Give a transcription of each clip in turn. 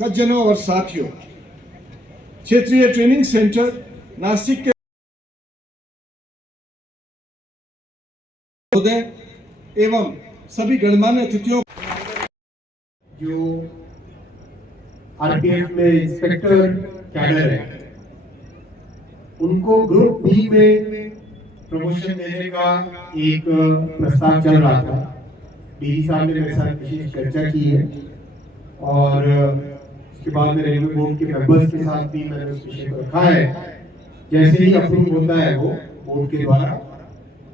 सज्जनों और साथियों, क्षेत्रीय ट्रेनिंग सेंटर नासिक के महोदय एवं सभी गणमान्य अतिथियों, जो आरपीएफ में इंस्पेक्टर कैडर है, उनको ग्रुप बी में प्रमोशन देने का एक प्रस्ताव चल रहा था। डीजी साहब ने मेरे साथ विशेष चर्चा की है और उसके बाद में रेलवे बोर्ड के मेंबर्स के साथ भी मैंने उस विषय को रखा है। जैसे ही अप्रूव होता है वो बोर्ड के द्वारा,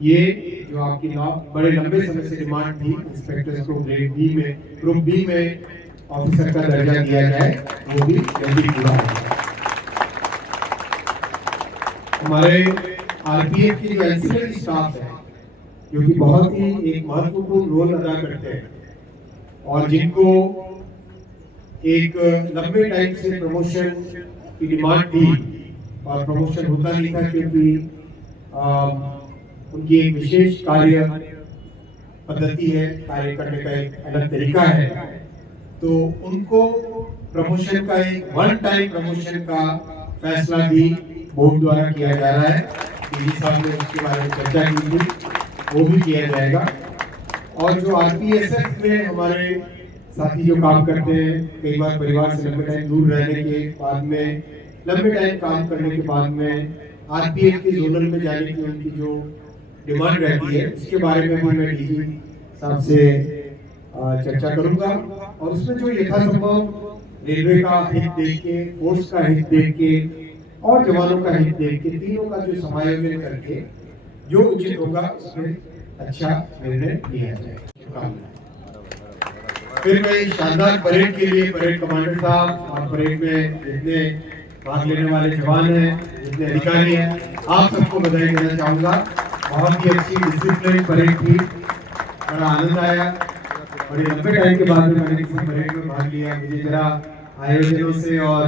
ये जो आपकी बड़े लंबे समय से डिमांड थी इंस्पेक्टर्स को ग्रेड बी में, ग्रुप बी में ऑफिसर का दर्जा दिया जाए, वो भी जल्दी पूरा होगा। हमारे आरपीएफ की जो एंसिलरी स्टाफ है, जो कि बहुत ही एक महत्वपूर्ण रोल अदा करते हैं और जिनको एक लंबे टाइम से प्रमोशन की डिमांड थी और प्रमोशन होता नहीं था क्योंकि उनकी एक विशेष कार्य पद्धति है, कार्य करने का एक अलग तरीका है, तो उनको प्रमोशन का एक वन टाइम प्रमोशन का फैसला भी बोर्ड द्वारा किया जा रहा है। डीजी साहब ने उसके बारे में चर्चा की थी, वो भी किया जाएगा। और जो आरपीएसएफ में हमारे साथी जो काम करते हैं, कई बार परिवार से लंबे टाइम दूर रहने के बाद में, लंबे टाइम काम करने के बाद में आरपीएफ के जोनल में जाने की उनकी जो डिमांड रहती है, उसके बारे में भी मैं डीजी साहब से चर्चा करूंगा और उसमें जो यथासंभव रेलवे का हित देख के, फोर्स का हित देख के और जवानों का हित देख के, तीनों का जो समायोजन करके जो उचित होगा उसमें अच्छा निर्णय लिया जाए। फिर मैं शानदार परेड के लिए परेड कमांडर साहब और परेड में जितने भाग लेने वाले जवान हैं, जितने अधिकारी हैं, आप सबको बधाई देना चाहूँगा। बहुत ही अच्छी डिसिप्लिन परेड थी, बड़ा आनंद आया। बड़े लंबे टाइम के बाद में मैंने किसी परेड में भाग लिया। मुझे जरा आयोजनों से और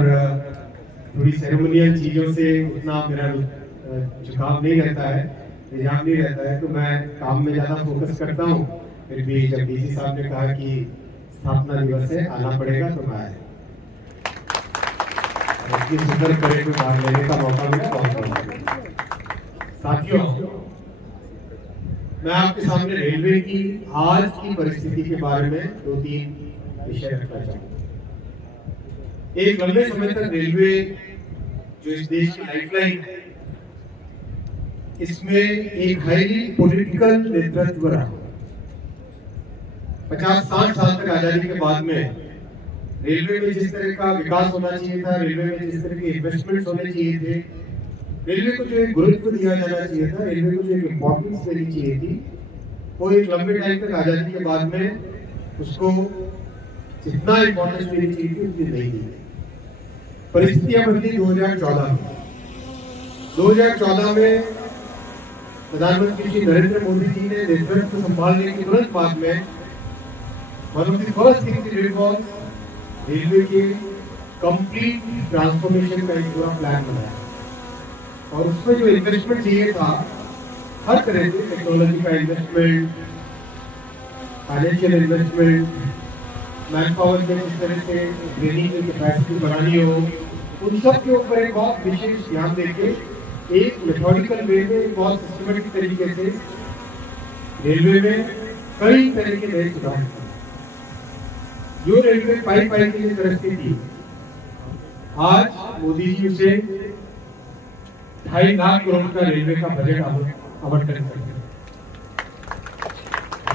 थोड़ी सेरेमोनियल चीज़ों से उतना मेरा झुकाव नहीं रहता है, निजाम नहीं रहता है, तो मैं काम में ज़्यादा फोकस करता हूँ। फिर भी जब डीसी साहब ने कहा कि स्थापना दिवस है, आना पड़ेगा, तो मैं इतनी सुंदर परेड में भाग लेने का मौका मिला, बहुत साथियों, मैं आपके सामने रेलवे की आज की परिस्थिति के बारे में 2-3 विषय रखना चाहूँगा। एक लंबे समय तक रेलवे जो इस देश की लाइफलाइन है, इसमें एक हाईली पॉलिटिकल नेतृत्व रहा। 50-60 साल तक आजादी के बाद में रेलवे में जिस तरह का विकास होना चाहिए था, रेलवे में जिस तरह के इन्वेस्टमेंट्स होने चाहिए थे, रेलवे को जो एक गुरुत्व दिया जाना चाहिए था, रेलवे को जो एक इम्पोर्टेंस देनी चाहिए थी, वो एक लंबे टाइम तक आजादी के बाद में उसको जितना इम्पोर्टेंस देनी चाहिए थी उतनी नहीं दी। परिस्थितियां बदली 2014 में। 2014 में प्रधानमंत्री श्री नरेंद्र मोदी जी ने नेतृत्व संभालने के तुरंत बाद में one of the first things he did was railway के कंप्लीट ट्रांसफॉर्मेशन का एक पूरा प्लान बनाया और उसमें जो इन्वेस्टमेंट चाहिए था, हर तरह से टेक्नोलॉजी का investment, financial investment, man power में जिस तरह से ट्रेनिंग की कैपेसिटी बढ़ानी हो, उन सब के ऊपर एक बहुत विशेष ध्यान देके एक मेथोडिकल वे में, बहुत सिस्टमेटिक तरीके से रेलवे में कई तरह के नए सुधार जो रेलवे पाई के लिए तरसती थी, आज मोदी जी उसे 2.5 लाख करोड़ का रेलवे का बजट आवंटन करते हैं।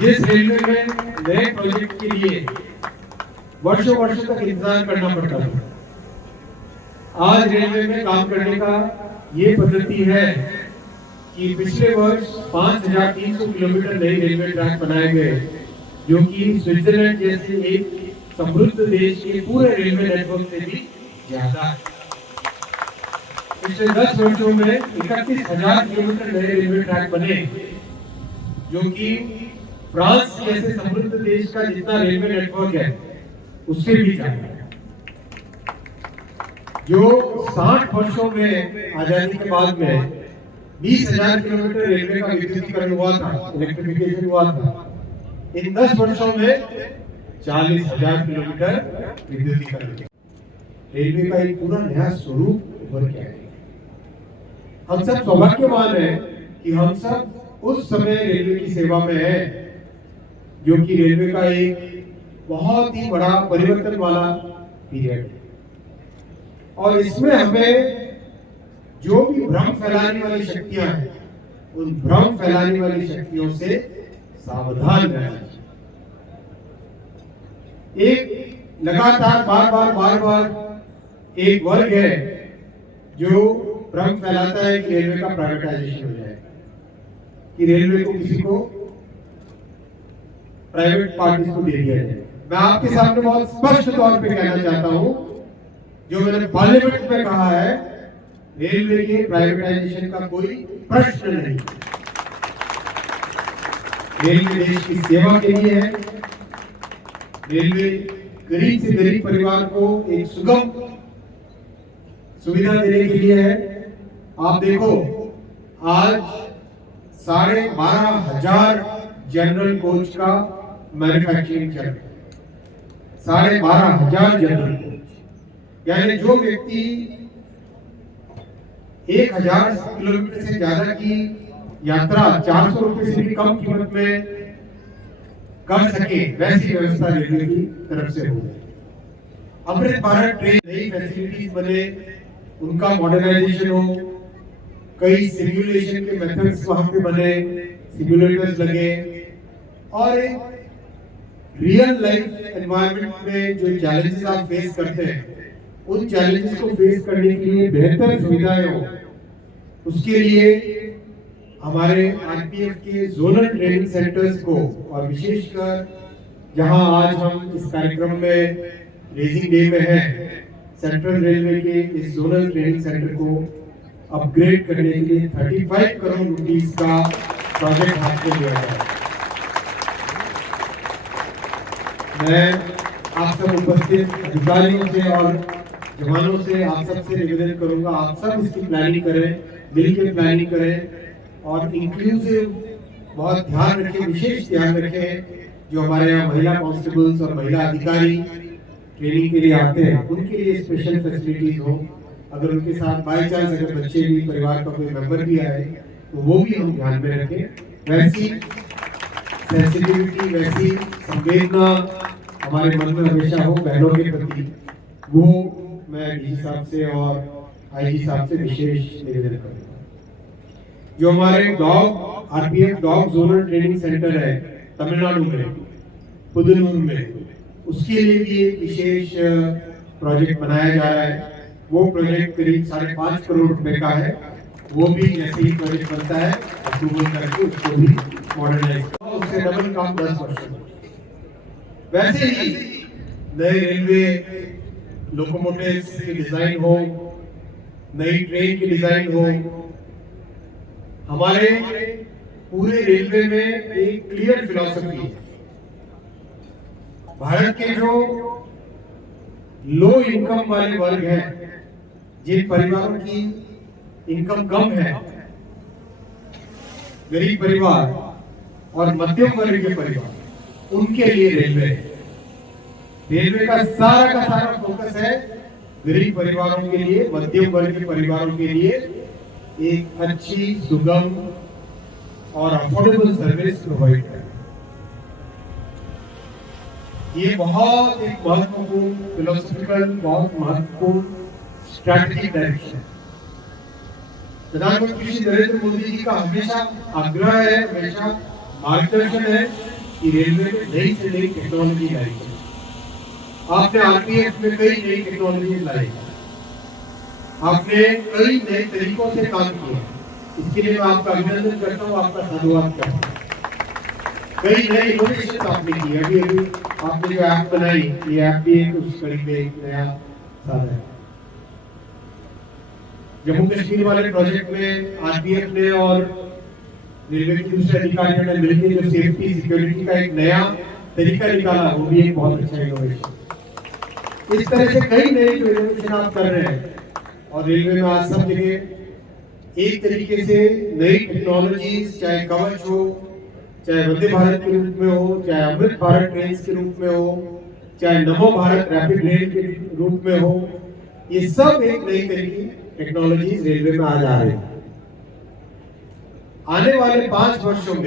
जिस रेलवे में नए प्रोजेक्ट के लिए वर्षों तक इंतजार करना पड़ता था, आज रेलवे में काम करने का ये पद्धति है कि पिछले वर्ष 5300 किलोमीटर नए रेलवे ट्रैक बनाए गए, जो कि स्विट्जरलैंड जैसे एक समृद्ध देश के पूरे रेलवे नेटवर्क से भी ज्यादा है। पिछले 10 वर्षों में 31,000 किलोमीटर नए रेलवे ट्रैक बने, जो कि फ्रांस जैसे समृद्ध देश का जितना रेलवे नेटवर्क है उससे भी ज्यादा है। जो 60 वर्षों में आजादी के बाद में 20,000 किलोमीटर रेलवे का विद्युतीकरण हुआ था, इलेक्ट्रिफिकेशन हुआ था, इन 10 वर्षों में 40,000 किलोमीटर विद्युतीकरण। रेलवे का एक पूरा नया स्वरूप उभर के आएगा। हम सब सौभाग्यवान हैं कि हम सब उस समय रेलवे की सेवा में हैं, जो कि रेलवे का एक बहुत ही बड़ा परिवर्तन वाला पीरियड है। और इसमें हमें जो भी भ्रम फैलाने वाली शक्तियां हैं, उन भ्रम फैलाने वाली शक्तियों से सावधान रहना चाहिए। एक लगातार बार बार एक वर्ग है जो भ्रम फैलाता है कि रेलवे का प्राइवेटाइजेशन हो जाए, कि रेलवे को किसी को प्राइवेट पार्टी को दे दिया जाए। मैं आपके सामने बहुत स्पष्ट तौर पे कहना चाहता हूं, जो मैंने पार्लियामेंट में कहा है, रेलवे के प्राइवेटाइजेशन का कोई प्रश्न नहीं। रेलवे देश की सेवा के लिए है। रेलवे गरीब से गरीब परिवार को एक सुगम सुविधा देने के लिए है। आप देखो, आज 12,500 जनरल कोच का मैन्युफैक्चरिंग चल रहा है। 12,500 जनरल कोच, यानी जो व्यक्ति 1,000 किलोमीटर से ज्यादा की यात्रा 400 रुपए से भी कम कीमत में कर सके, वैसी व्यवस्था रेलवे की तरफ से हो। अमृत भारत ट्रेन, नई फैसिलिटीज बने, उनका मॉडर्नाइजेशन हो, कई सिमुलेशन के मेथड्स वहां पे बने, सिमुलेटर्स लगे, और एक रियल लाइफ एनवायरनमेंट में जो चैलेंजेस आप फेस करते हैं, उन चैलेंजेस को फेस करने के लिए बेहतर सुविधाएं हो, उसके लिए हमारे आरपीएफ के जोनल ट्रेनिंग सेंटर्स को, और विशेषकर जहां आज हम इस कार्यक्रम में रेजिंग डे में हैं, सेंट्रल रेलवे के इस जोनल ट्रेनिंग सेंटर को अपग्रेड करने के लिए 35 करोड़ रुपीस का प्रोजेक्ट हाथ में लिया गया। मैं आप सब उपस्थित अधिकारियों से और जवानों से आप सबसे निवेदन करूंगा, आप सब इसकी प्लानिंग करें, मिलकर प्लानिंग करें, और इंक्लूसिव बहुत ध्यान रखें, विशेष ध्यान रखें। जो हमारे यहाँ महिला कांस्टेबल्स और महिला अधिकारी ट्रेनिंग के लिए आते हैं, उनके लिए स्पेशल फैसिलिटीज हो। अगर उनके साथ बाई चांस अगर बच्चे भी, परिवार का कोई मेंबर भी आए, तो वो भी हम ध्यान में रखें। वैसी सेंसिटिविटी, वैसी संवेदना हमारे मन में हमेशा हो बहनों के प्रति, वो मैं डीजी साहब से और आईजी साहब से विशेष निवेदन करूंगा। जो हमारे dog RPF dog zonal training centre है तमिलनाडु में, पुदनूर में, उसके लिए भी एक विशेष प्रोजेक्ट बनाया जा रहा है। वो प्रोजेक्ट करीब 5.5 करोड़ रुपए का है। वो भी जैसे ही प्रोजेक्ट बनता है, अप्रूवल करके उसको भी मॉडर्नाइज करना, उससे डबल काम 10 वर्ष में। वैसे ही नए रेलवे लोकोमोटिव्स की डिजाइन हो, नई ट्रेन की डिजाइन हो, हमारे पूरे रेलवे में एक क्लियर फिलॉसफी है। भारत के जो लो इनकम वाले वर्ग हैं, जिन परिवारों की इनकम कम है, गरीब परिवार और मध्यम वर्ग के परिवार, उनके लिए रेलवे का सारा फोकस है गरीब परिवारों के लिए, मध्यम वर्ग के परिवारों के लिए एक अच्छी, सुगम और अफोर्डेबल सर्विस प्रोवाइड करना। ये बहुत एक महत्वपूर्ण फिलोसॉफिकल, बहुत महत्वपूर्ण स्ट्रैटेजिक डायरेक्शन है। प्रधानमंत्री श्री नरेंद्र मोदी जी का हमेशा आग्रह है, हमेशा मार्गदर्शन है कि रेलवे में नई से नई टेक्नोलॉजी लाई। आपने आरपीएफ में कई नई टेक्नोलॉजी लाई, आपने कई नए तरीकों से काम किया, इसके लिए मैं आपका अभिनंदन करता हूँ, आपका धन्यवाद करता हूँ। कई नए इनोवेशन आपने किए। अभी आपने जो ऐप बनाई, ये ऐप भी एक उस कड़ी में एक नया साधन है। जम्मू कश्मीर वाले प्रोजेक्ट में आरपीएफ ने और रेलवे के दूसरे अधिकारियों ने मिलकर जो सेफ्टी सिक्योरिटी का एक नया तरीका निकाला, वो भी एक बहुत अच्छा इनोवेशन। इस तरह से कई नए जो इनोवेशन आप कर रहे हैं, और रेलवे में आज सब जगह एक तरीके से नई टेक्नोलॉजीज, चाहे कवच हो, चाहे वंदे भारत के रूप में हो, चाहे अमृत भारत ट्रेन के रूप में हो, चाहे नमो भारत रैपिड रेल के रूप में हो, ये सब एक नई तरह की टेक्नोलॉजी रेलवे में आ जा रही है। आने वाले 5 वर्षों में